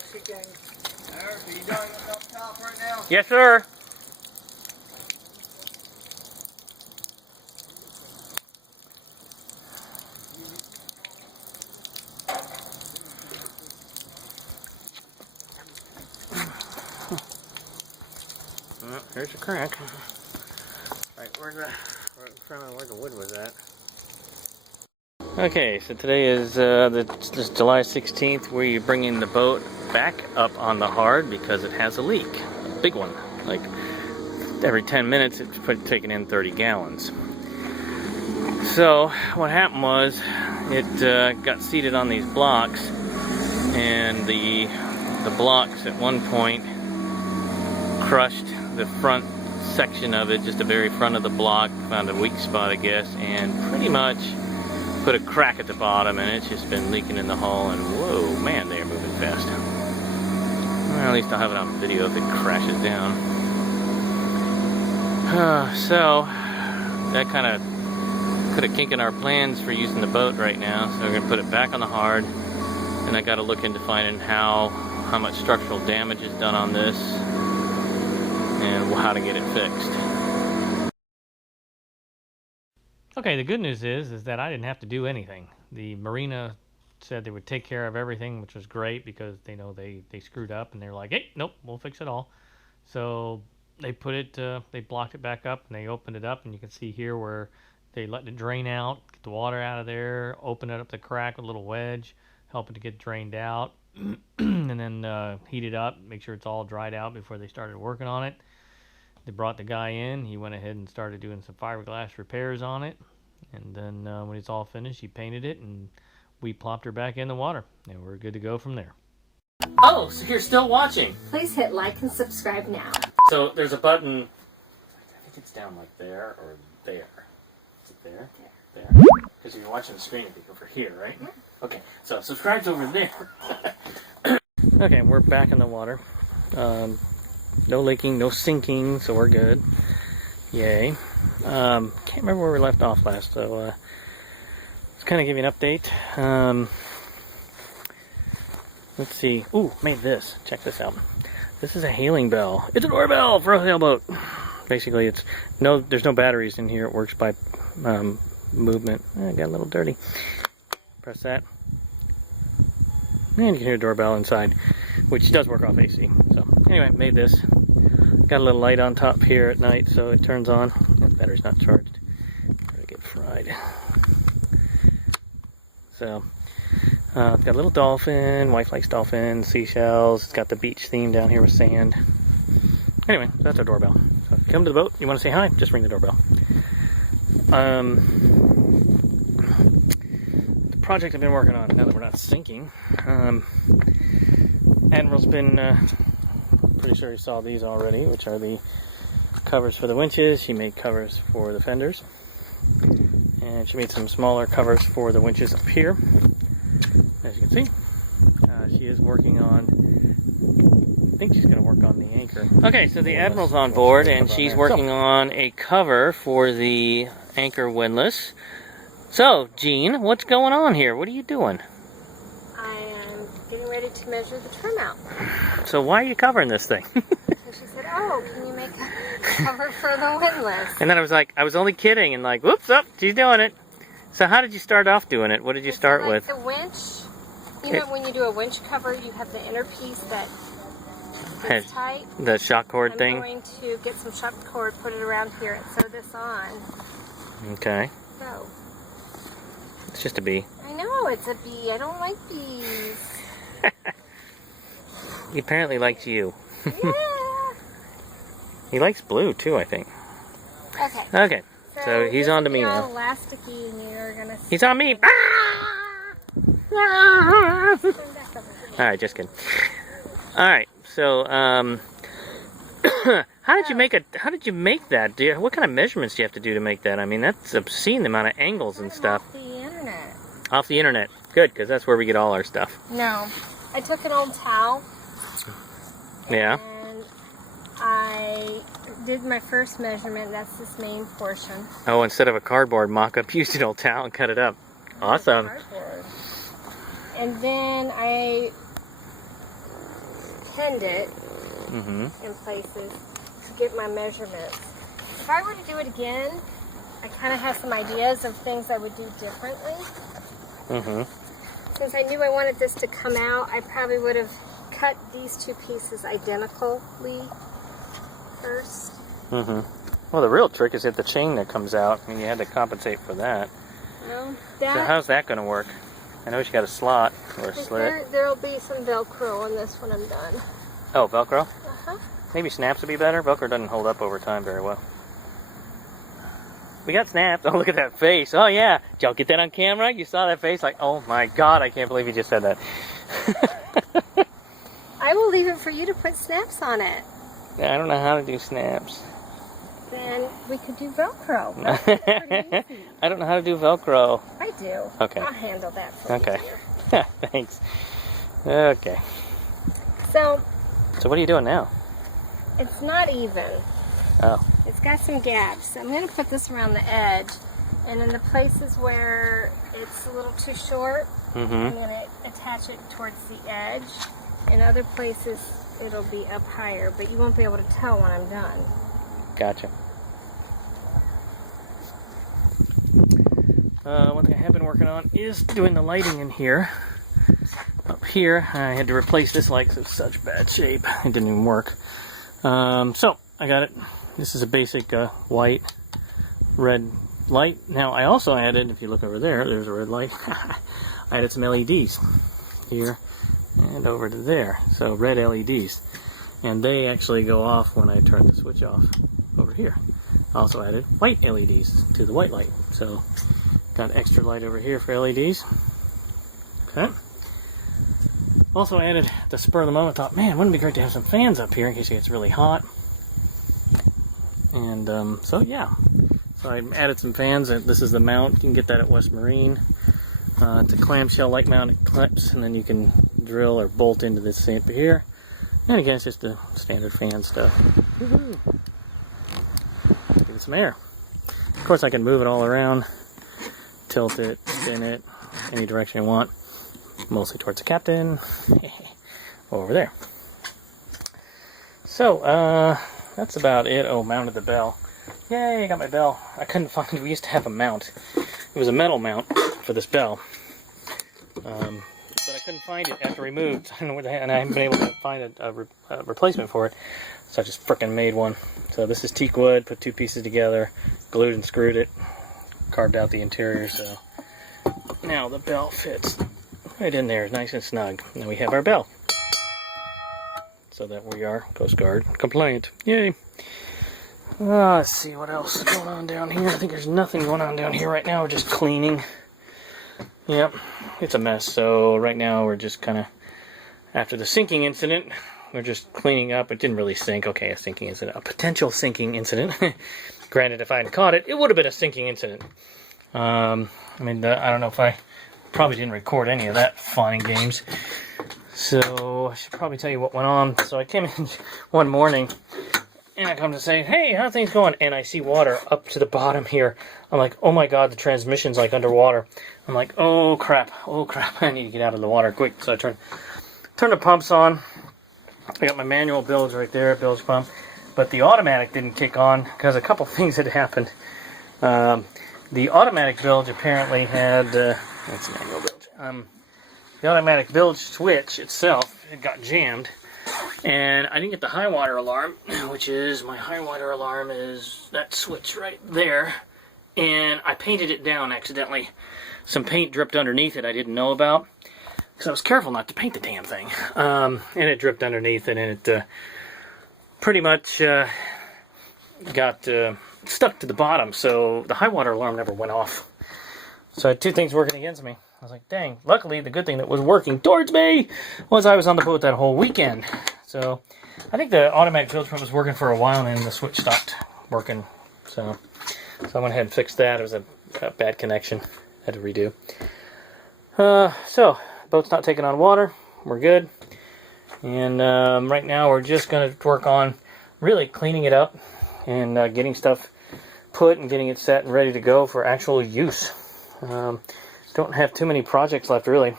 oxygen. Eric, are you done up top right now? Yes, sir. Oh, here's a crack. Right, where the wood was at. Okay, so today is this July 16th. We're bringing the boat back up on the hard because it has a leak, a big one. Like every 10 minutes, it's taking in 30 gallons. So what happened was it got seated on these blocks, and the blocks at one point crushed the front section of it, just the very front of the block. Found a weak spot, I guess, and pretty much put a crack at the bottom, and it's just been leaking in the hull. And whoa, man, they are moving fast. Well, at least I'll have it on video if it crashes down. So that kind of put a kink in our plans for using the boat right now. So we're gonna put it back on the hard, and I got to look into finding how much structural damage is done on this and how to get it fixed. Okay, the good news is that I didn't have to do anything. The marina said they would take care of everything, which was great because they know they screwed up, and they're like, hey, nope, we'll fix it all. So they put it, they blocked it back up, and they opened it up, and you can see here where they let it drain out, get the water out of there, open it up the crack with a little wedge, help it to get drained out, and then heat it up, make sure it's all dried out before they started working on it. They brought the guy in. He went ahead and started doing some fiberglass repairs on it. And then when it's all finished, he painted it, and we plopped her back in the water. And we're good to go from there. Oh, so you're still watching. Please hit like and subscribe now. So there's a button. I think it's down like there or there. Is it there? There. Because you're watching the screen, if you go over here, right? Yeah. Okay, so subscribe's over there. Okay, we're back in the water. No leaking, no sinking, so we're good. Yay. Can't remember where we left off last, so let's kind of give you an update. Let's see. Ooh, made this. Check this out. This is a hailing bell. It's a doorbell for a sailboat. Basically, there's no batteries in here. It works by movement. It got a little dirty. Press that. And you can hear a doorbell inside, which does work off AC. So anyway, made this. Got a little light on top here at night, so it turns on. The battery's not charged. Gonna get fried. So it's got a little dolphin. Wife likes dolphins, seashells. It's got the beach theme down here with sand. Anyway, that's our doorbell. So if you come to the boat, you want to say hi, just ring the doorbell. The project I've been working on, now that we're not sinking, Admiral's been, pretty sure you saw these already, which are the covers for the winches. She made covers for the fenders. And she made some smaller covers for the winches up here. As you can see, she is working on, I think she's going to work on the anchor. Okay, so the Admiral's on board, and she's working on a cover for the anchor windlass. So, Jean, what's going on here? What are you doing? I am getting ready to measure the trim out. So why are you covering this thing? And she said, oh, can you make a cover for the windlass? And then I was like, I was only kidding, and like, whoops, up, she's doing it. So how did you start off doing it? What did you start with? The winch. You know, when you do a winch cover, you have the inner piece that is tight. The shock cord thing? I'm going to get some shock cord, put it around here, and sew this on. Okay. Go. It's just a bee. I know, it's a bee. I don't like bees. He apparently likes you. Yeah. He likes blue too, I think. Okay. Okay. So he's on to me now. Elasticy, and you're gonna. He's on me. Alright, just kidding. Alright, so how did you make that? What kind of measurements do you have to do to make that? I mean, that's obscene, the amount of angles and stuff. Off the internet. Off the internet. Good, because that's where we get all our stuff. No. I took an old towel. Yeah. And I did my first measurement. That's this main portion. Oh, instead of a cardboard mock-up, used an old towel and cut it up. Awesome. And then I pinned it Mm-hmm. in places to get my measurements. If I were to do it again, I kind of have some ideas of things I would do differently. Mm-hmm. Since I knew I wanted this to come out, I probably would have cut these two pieces identically first. Mm-hmm. Well, the real trick is at the chain that comes out, and you had to compensate for that. Well, So how's that going to work? I know she got a slot or a slit. There'll be some Velcro on this when I'm done. Oh, Velcro? Uh-huh. Maybe snaps would be better. Velcro doesn't hold up over time very well. We got snaps. Oh, look at that face. Oh, yeah. Did y'all get that on camera? You saw that face? Like, oh my God, I can't believe you just said that. I will leave it for you to put snaps on it. I don't know how to do snaps. Then we could do Velcro. That's pretty easy. I don't know how to do Velcro. I do. Okay. I'll handle that for Okay. you. Thanks. Okay. So, what are you doing now? it's not even. Oh. It's got some gaps. So I'm going to put this around the edge. And in the places where it's a little too short, Mm-hmm. I'm going to attach it towards the edge. In other places, it'll be up higher, but you won't be able to tell when I'm done. Gotcha. One thing I have been working on is doing the lighting in here. Up here, I had to replace this light because it's such bad shape. It didn't even work. So, I got it. This is a basic white, red light. Now, I also added, if you look over there, there's a red light. I added some LEDs here and over to there. So, red LEDs. And they actually go off when I turn the switch off over here. I also added white LEDs to the white light. So, got extra light over here for LEDs. Okay. Also added the spur of the moment. Thought, man, wouldn't it be great to have some fans up here in case it gets really hot. And so yeah. So I added some fans. This is the mount. You can get that at West Marine. It's a clamshell like mount. It clips, and then you can drill or bolt into this sample here. And again, it's just the standard fan stuff. Woohoo! Give it some air. Of course, I can move it all around, tilt it, spin it, any direction I want. Mostly towards the captain. Over there. So, that's about it. Oh, mounted the bell. Yay, I got my bell. I couldn't find it. We used to have a mount. It was a metal mount for this bell. But I couldn't find it after removed. I don't know where the heck, and I haven't been able to find a replacement for it. So I just frickin' made one. So this is teak wood, put two pieces together, glued and screwed it, carved out the interior, so now the bell fits right in there, nice and snug. Now we have our bell. So that we are Coast Guard compliant. Yay! Let's see what else is going on down here. I think there's nothing going on down here right now. We're just cleaning. Yep, it's a mess. So right now we're just kind of, after the sinking incident, we're just cleaning up. It didn't really sink. Okay, a sinking incident. A potential sinking incident. Granted, if I hadn't caught it, it would have been a sinking incident. I mean, I don't know if I probably didn't record any of that fun and games. So I should probably tell you what went on. So I came in one morning and I come to say, hey, how are things going? And I see water up to the bottom here. I'm like, oh my God, the transmission's like underwater. I'm like, oh crap, I need to get out of the water quick. So I turn the pumps on. I got my manual bilge right there, bilge pump. But the automatic didn't kick on because a couple things had happened. The automatic bilge apparently had, that's manual bilge. The automatic bilge switch itself, it got jammed. And I didn't get the high water alarm, which is, my high water alarm is that switch right there. And I painted it down accidentally. Some paint dripped underneath it I didn't know about. Because I was careful not to paint the damn thing. And it dripped underneath it, and it pretty much got stuck to the bottom. So the high water alarm never went off. So I had two things working against me. I was like, dang. Luckily, the good thing that was working towards me was I was on the boat that whole weekend. So I think the automatic bilge pump was working for a while, and then the switch stopped working. So I went ahead and fixed that. It was a bad connection. Had to redo. So boat's not taking on water. We're good. And right now we're just going to work on really cleaning it up and getting stuff put and getting it set and ready to go for actual use. Don't have too many projects left, really.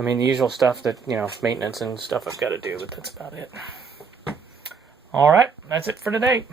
I mean, the usual stuff that, maintenance and stuff I've got to do, but that's about it. All right, that's it for today.